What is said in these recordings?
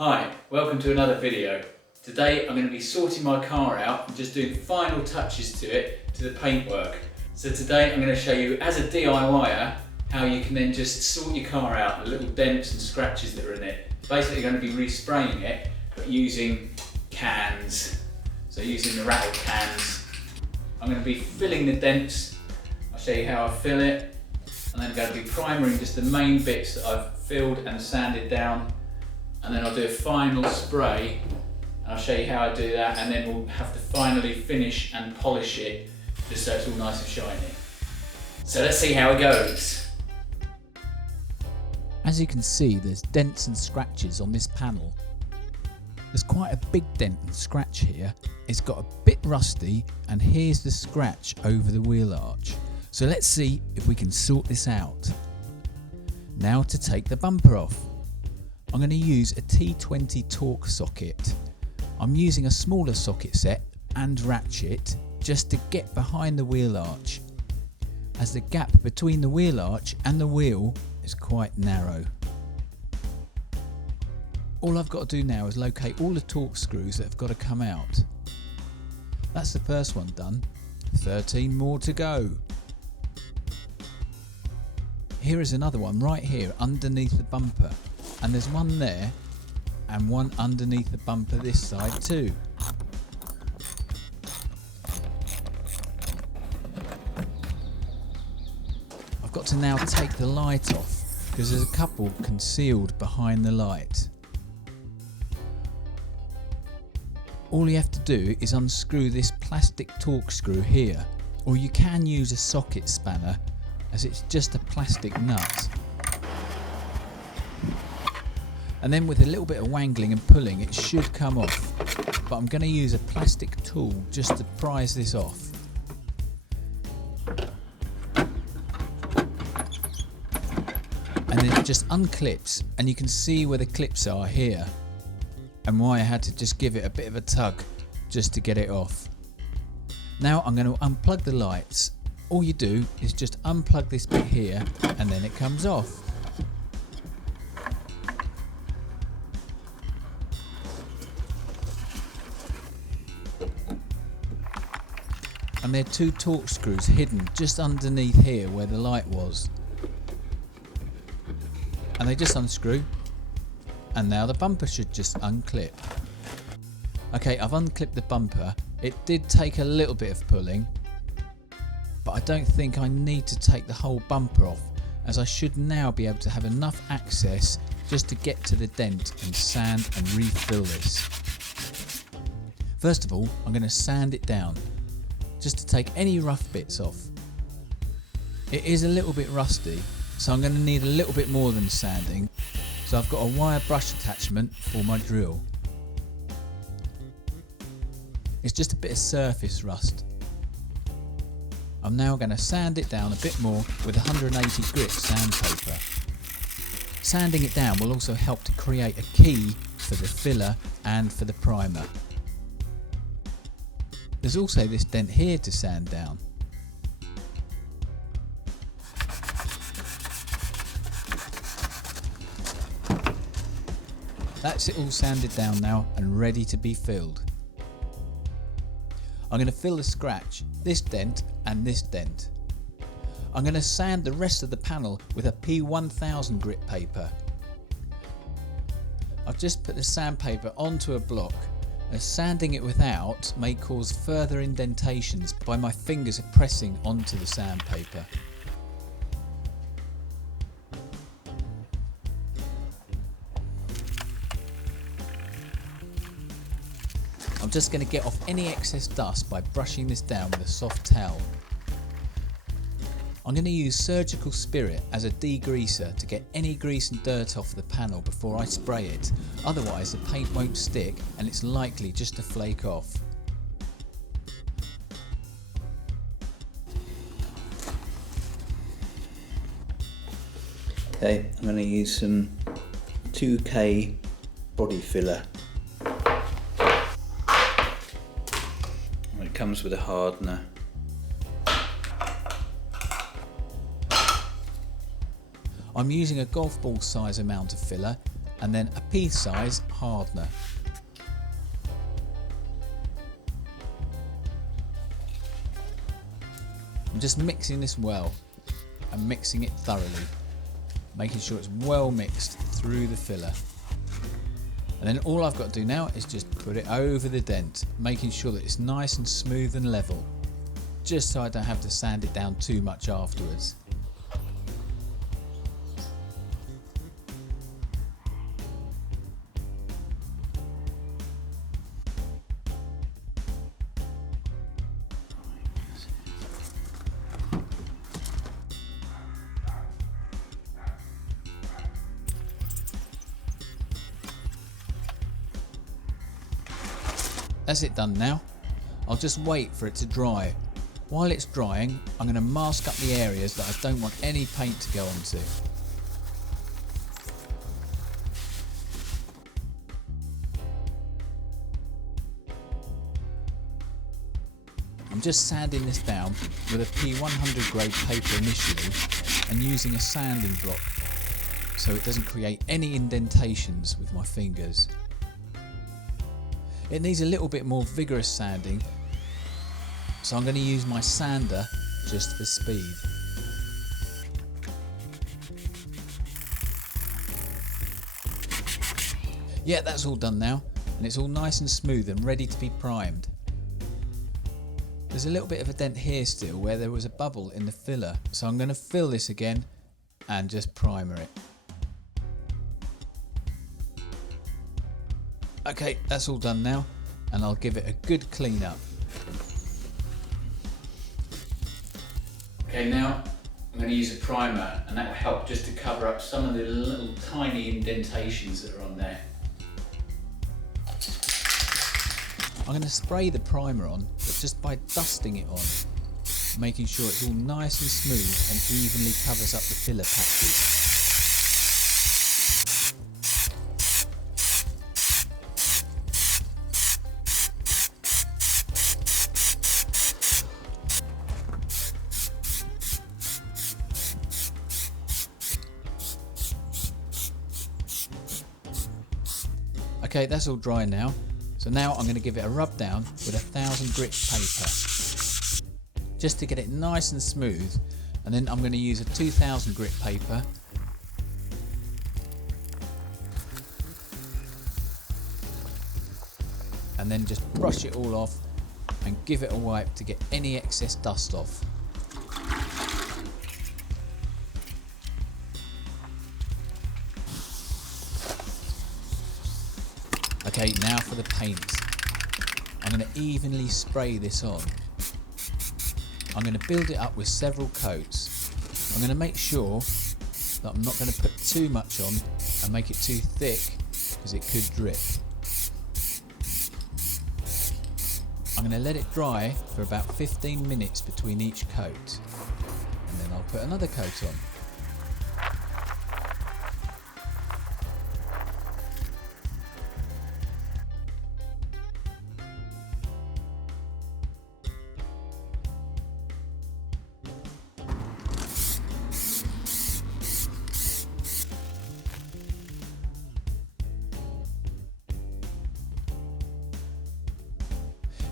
Hi, welcome to another video. Today I'm going to be sorting my car out and just doing final touches to it, to the paintwork. So today I'm going to show you as a DIYer how you can then just sort your car out, the little dents and scratches that are in it. Basically going to be respraying it, but using cans. So using the rattle cans. I'm going to be filling the dents. I'll show you how I fill it. And then I'm going to be primering just the main bits that I've filled and sanded down. And then I'll do a final spray, and I'll show you how I do that, and then we'll have to finally finish and polish it just so it's all nice and shiny. So let's see how it goes. As you can see, there's dents and scratches on this panel. There's quite a big dent and scratch here. It's got a bit rusty, and here's the scratch over the wheel arch. So let's see if we can sort this out. Now to take the bumper off. I'm going to use a T20 torque socket. I'm using a smaller socket set and ratchet just to get behind the wheel arch, as the gap between the wheel arch and the wheel is quite narrow. All I've got to do now is locate all the torque screws that have got to come out. That's the first one done. 13 more to go. Here is another one right here underneath the bumper. And there's one there and one underneath the bumper this side too. I've got to now take the light off because there's a couple concealed behind the light. All you have to do is unscrew this plastic torque screw here, or you can use a socket spanner as it's just a plastic nut. And then with a little bit of wangling and pulling it should come off, but I'm going to use a plastic tool just to prise this off. And then it just unclips, and you can see where the clips are here and why I had to just give it a bit of a tug just to get it off. Now I'm going to unplug the lights. All you do is just unplug this bit here and then it comes off. And there are two torque screws hidden just underneath here where the light was. And they just unscrew, and now the bumper should just unclip. Okay, I've unclipped the bumper. It did take a little bit of pulling, but I don't think I need to take the whole bumper off, as I should now be able to have enough access just to get to the dent and sand and refill this. First of all, I'm going to sand it down, just to take any rough bits off. It is a little bit rusty, so I'm going to need a little bit more than sanding. So I've got a wire brush attachment for my drill. It's just a bit of surface rust. I'm now going to sand it down a bit more with 180 grit sandpaper. Sanding it down will also help to create a key for the filler and for the primer. There's also this dent here to sand down. That's it all sanded down now and ready to be filled. I'm going to fill the scratch, this dent and this dent. I'm going to sand the rest of the panel with a P1000 grit paper. I've just put the sandpaper onto a block, as sanding it without may cause further indentations by my fingers pressing onto the sandpaper. I'm just going to get off any excess dust by brushing this down with a soft towel. I'm going to use surgical spirit as a degreaser to get any grease and dirt off the panel before I spray it, otherwise the paint won't stick and it's likely just to flake off. Okay, I'm going to use some 2K body filler. It comes with a hardener. I'm using a golf ball size amount of filler and then a pea size hardener. I'm just mixing this well and mixing it thoroughly, making sure it's well mixed through the filler. And then all I've got to do now is just put it over the dent, making sure that it's nice and smooth and level, just so I don't have to sand it down too much afterwards. That's it done now. I'll just wait for it to dry. While it's drying, I'm going to mask up the areas that I don't want any paint to go onto. I'm just sanding this down with a P100 grade paper initially and using a sanding block so it doesn't create any indentations with my fingers. It needs a little bit more vigorous sanding, so I'm going to use my sander just for speed. Yeah, that's all done now, and it's all nice and smooth and ready to be primed. There's a little bit of a dent here still where there was a bubble in the filler, so I'm going to fill this again and just primer it. Okay, that's all done now, and I'll give it a good clean up. Okay, now I'm going to use a primer, and that will help just to cover up some of the little tiny indentations that are on there. I'm going to spray the primer on, but just by dusting it on, making sure it's all nice and smooth and evenly covers up the filler patches. Okay, that's all dry now. So now I'm going to give it a rub down with 1000 grit paper, just to get it nice and smooth, and then I'm going to use a 2000 grit paper and then just brush it all off and give it a wipe to get any excess dust off. Okay, now for the paint. I'm going to evenly spray this on. I'm going to build it up with several coats. I'm going to make sure that I'm not going to put too much on and make it too thick because it could drip. I'm going to let it dry for about 15 minutes between each coat, and then I'll put another coat on.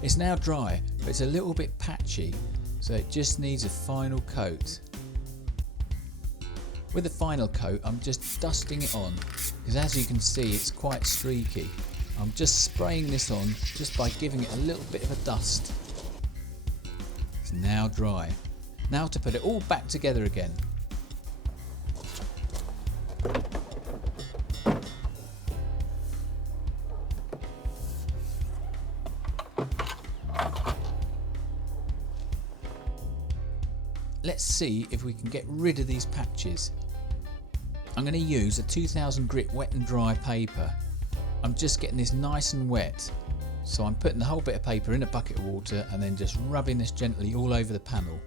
It's now dry, but it's a little bit patchy, so it just needs a final coat. With the final coat, I'm just dusting it on, because as you can see it's quite streaky. I'm just spraying this on just by giving it a little bit of a dust. It's now dry. Now to put it all back together again. Let's see if we can get rid of these patches. I'm going to use a 2000 grit wet and dry paper. I'm just getting this nice and wet, so I'm putting the whole bit of paper in a bucket of water and then just rubbing this gently all over the panel.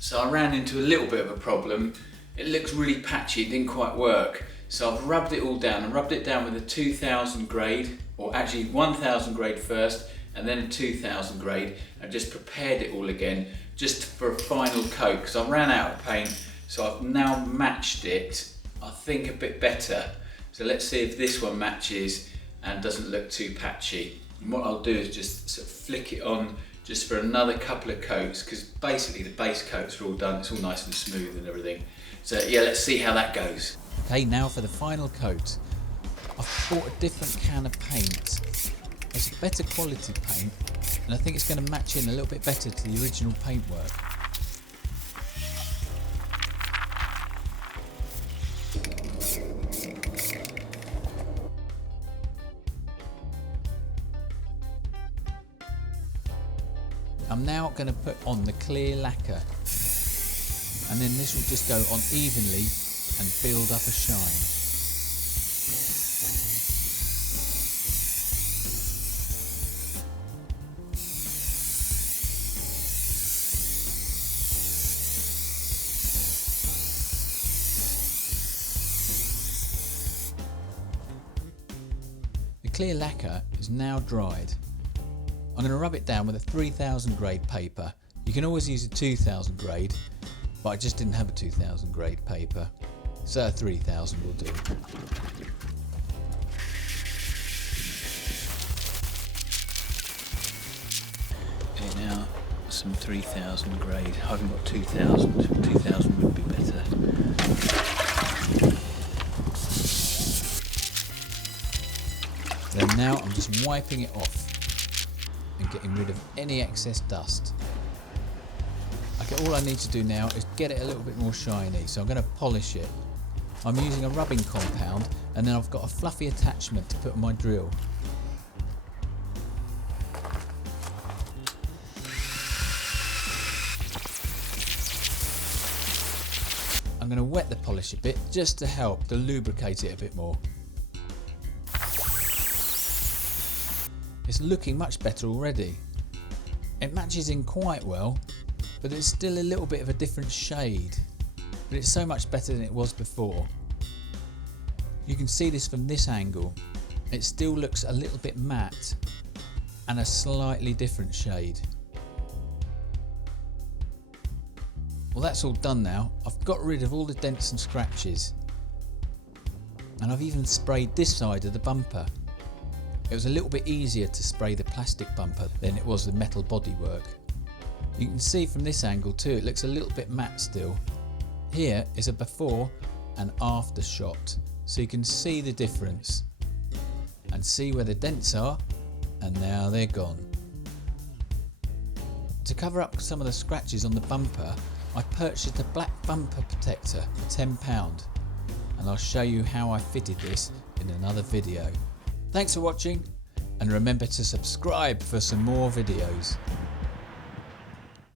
So I ran into a little bit of a problem. It looks really patchy, it didn't quite work. So I've rubbed it all down. I rubbed it down with a 2000 grade, or actually 1000 grade first, and then a 2000 grade, and just prepared it all again. just for a final coat because I ran out of paint, so I've now matched it, I think, a bit better. So let's see if this one matches and doesn't look too patchy. And what I'll do is just sort of flick it on just for another couple of coats, because basically the base coats are all done, it's all nice and smooth and everything. So yeah, let's see how that goes. Okay, now for the final coat. I've bought a different can of paint. It's a better quality paint, and I think it's going to match in a little bit better to the original paintwork. I'm now going to put on the clear lacquer, and then this will just go on evenly and build up a shine. The clear lacquer is now dried. I'm going to rub it down with a 3000 grade paper. You can always use a 2000 grade, but I just didn't have a 2000 grade paper, so a 3000 will do. Okay, now some 3000 grade. I haven't got 2000. 2000 would be better. Then now I'm just wiping it off and getting rid of any excess dust. Okay, all I need to do now is get it a little bit more shiny, so I'm going to polish it. I'm using a rubbing compound, and then I've got a fluffy attachment to put on my drill. I'm going to wet the polish a bit just to help to lubricate it a bit more. It's looking much better already. It matches in quite well, but it's still a little bit of a different shade. But it's so much better than it was before. You can see this from this angle. It still looks a little bit matte and a slightly different shade. Well, that's all done now. I've got rid of all the dents and scratches. And I've even sprayed this side of the bumper. It was a little bit easier to spray the plastic bumper than it was the metal bodywork. You can see from this angle too, it looks a little bit matte still. Here is a before and after shot, so you can see the difference and see where the dents are, and now they're gone. To cover up some of the scratches on the bumper, I purchased a black bumper protector for £10, and I'll show you how I fitted this in another video. Thanks for watching, and remember to subscribe for some more videos.